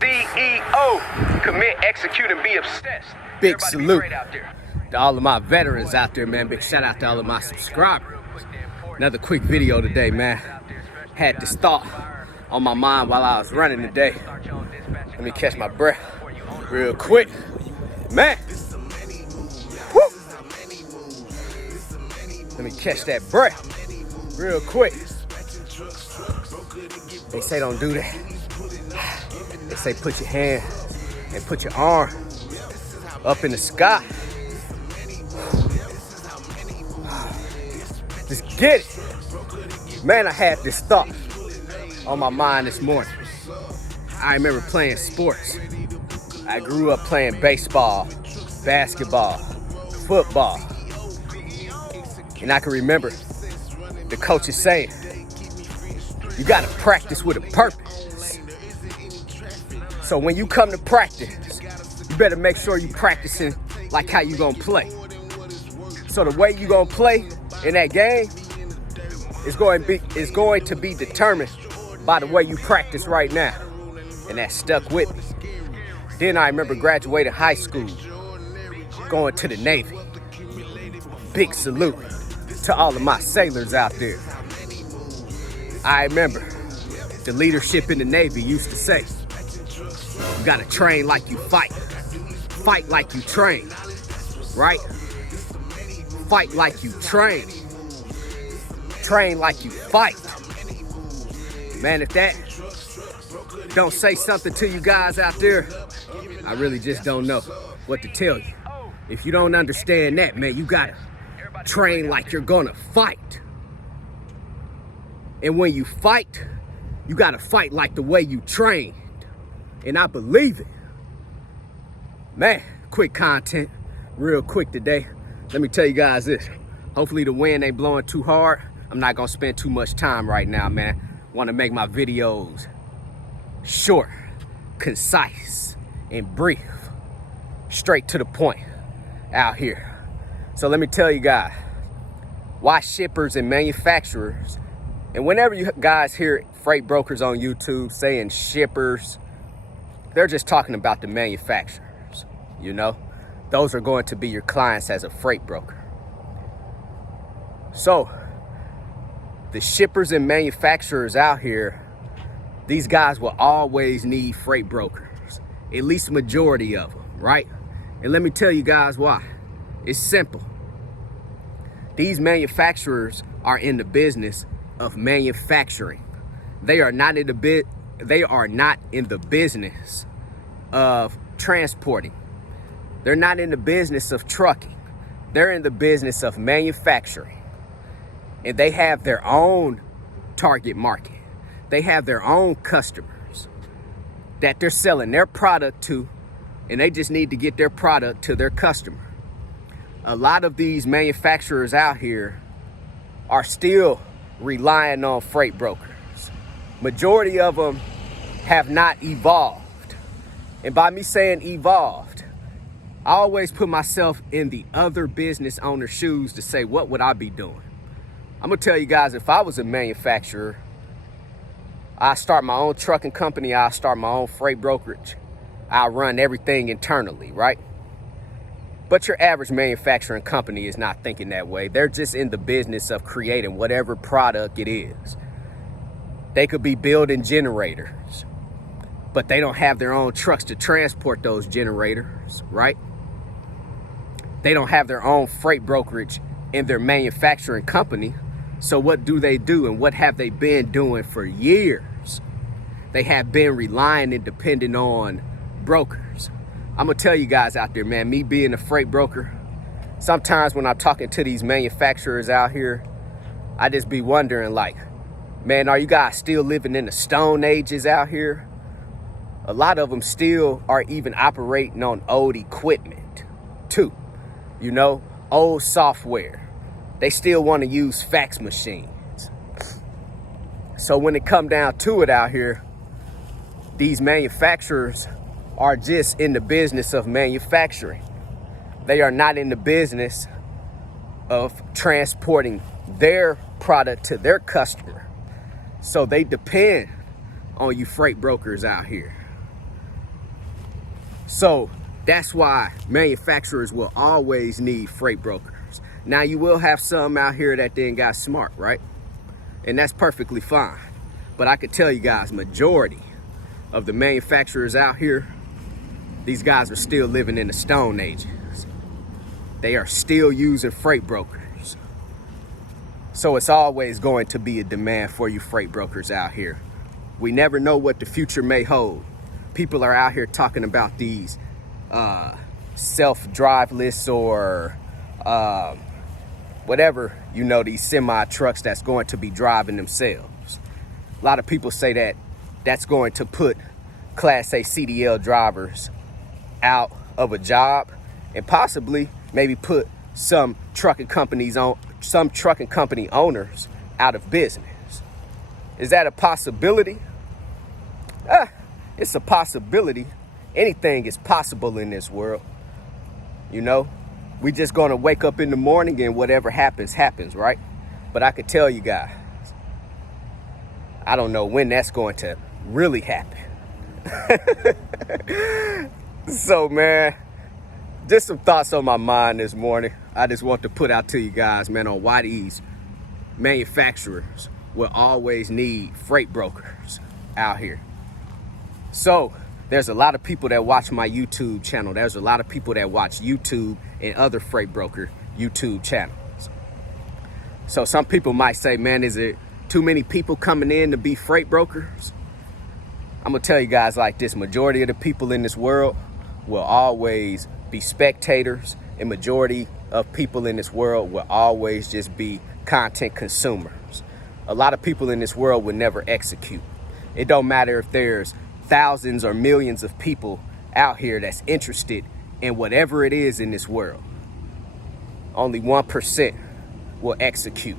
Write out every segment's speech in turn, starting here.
CEO, commit, execute, and be obsessed. Big salute to all of my veterans out there, man. Big shout out to all of my subscribers. Another quick video today, man. Had this thought on my mind while I was running today. Let me catch my breath real quick. Man. Woo. Let me catch that breath real quick. They say don't do that. They say put your hand and put your arm up in the sky. Just get it. Man, I had this thought on my mind this morning. I remember playing sports. I grew up playing baseball, basketball, football. And I can remember the coaches saying, you gotta practice with a purpose. So when you come to practice, you better make sure you practicing like how you gonna play. So the way you gonna play in that game is going to be determined by the way you practice right now. And that stuck with me. Then I remember graduating high school, going to the Navy. Big salute to all of my sailors out there. I remember the leadership in the Navy used to say, you gotta train like you fight. Fight like you train, right? Fight like you train. Train like you fight. Man, if that don't say something to you guys out there, I really just don't know what to tell you. If you don't understand that, man, you gotta train like you're gonna fight. And when you fight, you gotta fight like the way you trained. And I believe it. Man, quick content, real quick today. Let me tell you guys this. Hopefully the wind ain't blowing too hard. I'm not gonna spend too much time right now, man. Wanna make my videos short, concise, and brief. Straight to the point out here. So let me tell you guys, why shippers and manufacturers, and whenever you guys hear freight brokers on YouTube saying shippers, they're just talking about the manufacturers, you know? Those are going to be your clients as a freight broker. So, the shippers and manufacturers out here, these guys will always need freight brokers. At least a majority of them, right? And let me tell you guys why. It's simple. These manufacturers are in the business of manufacturing. They are not in the business of transporting. They're not in the business of trucking. They're in the business of manufacturing. And they have their own target market. They have their own customers that they're selling their product to, and they just need to get their product to their customer. A lot of these manufacturers out here are still relying on freight brokers. Majority of them have not evolved. And by me saying evolved, I always put myself in the other business owner's shoes to say, what would I be doing? I'm gonna tell you guys, if I was a manufacturer, I start my own trucking company, I start my own freight brokerage, I run everything internally, right? But your average manufacturing company is not thinking that way. They're just in the business of creating whatever product it is. They could be building generators, but they don't have their own trucks to transport those generators, right? They don't have their own freight brokerage in their manufacturing company. So what do they do, and what have they been doing for years? They have been relying and depending on brokers. I'm gonna tell you guys out there, man, me being a freight broker, sometimes when I'm talking to these manufacturers out here, I just be wondering, like, man, are you guys still living in the Stone Ages out here? A lot of them still are even operating on old equipment too, you know, old software. They still want to use fax machines. So when it come down to it out here, these manufacturers are just in the business of manufacturing. They are not in the business of transporting their product to their customer. So they depend on you freight brokers out here. So that's why manufacturers will always need freight brokers. Now you will have some out here that then got smart, right? And that's perfectly fine. But I could tell you guys, majority of the manufacturers out here, these guys are still living in the Stone Ages. They are still using freight brokers. So it's always going to be a demand for you freight brokers out here. We never know what the future may hold. People are out here talking about these self-driveless or whatever, you know, these semi-trucks that's going to be driving themselves. A lot of people say that that's going to put Class A CDL drivers out of a job and possibly maybe put some trucking company owners out of business. Is that a possibility? It's a possibility. Anything is possible in this world. You know, we just gonna wake up in the morning and whatever happens, happens, right? But I could tell you guys, I don't know when that's going to really happen. So, man, just some thoughts on my mind this morning. I just want to put out to you guys, man, on why these manufacturers will always need freight brokers out here. So there's a lot of people that watch my YouTube channel. There's a lot of people that watch YouTube and other freight broker YouTube channels. So some people might say, man, is it too many people coming in to be freight brokers? I'm gonna tell you guys like this: majority of the people in this world will always be spectators, and majority of people in this world will always just be content consumers. A lot of people in this world will never execute. It don't matter if there's thousands or millions of people out here that's interested in whatever it is in this world. Only 1% will execute.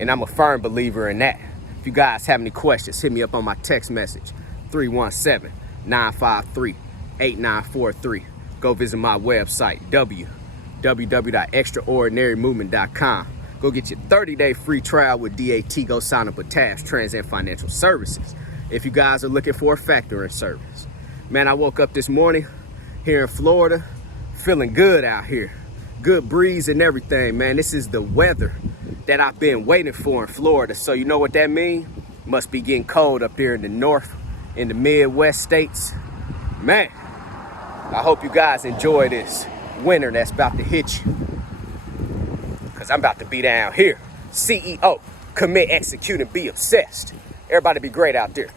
And I'm a firm believer in that. If you guys have any questions, hit me up on my text message, 317-953-8943. Go visit my website, www.extraordinarymovement.com. Go get your 30-day free trial with DAT. Go sign up with TAFS, Trans and Financial Services. If you guys are looking for a factoring service. Man, I woke up this morning here in Florida, feeling good out here. Good breeze and everything, man. This is the weather that I've been waiting for in Florida. So you know what that means? Must be getting cold up there in the north, in the Midwest states. Man, I hope you guys enjoy this winter that's about to hit you. Because I'm about to be down here. CEO, commit, execute, and be obsessed. Everybody be great out there.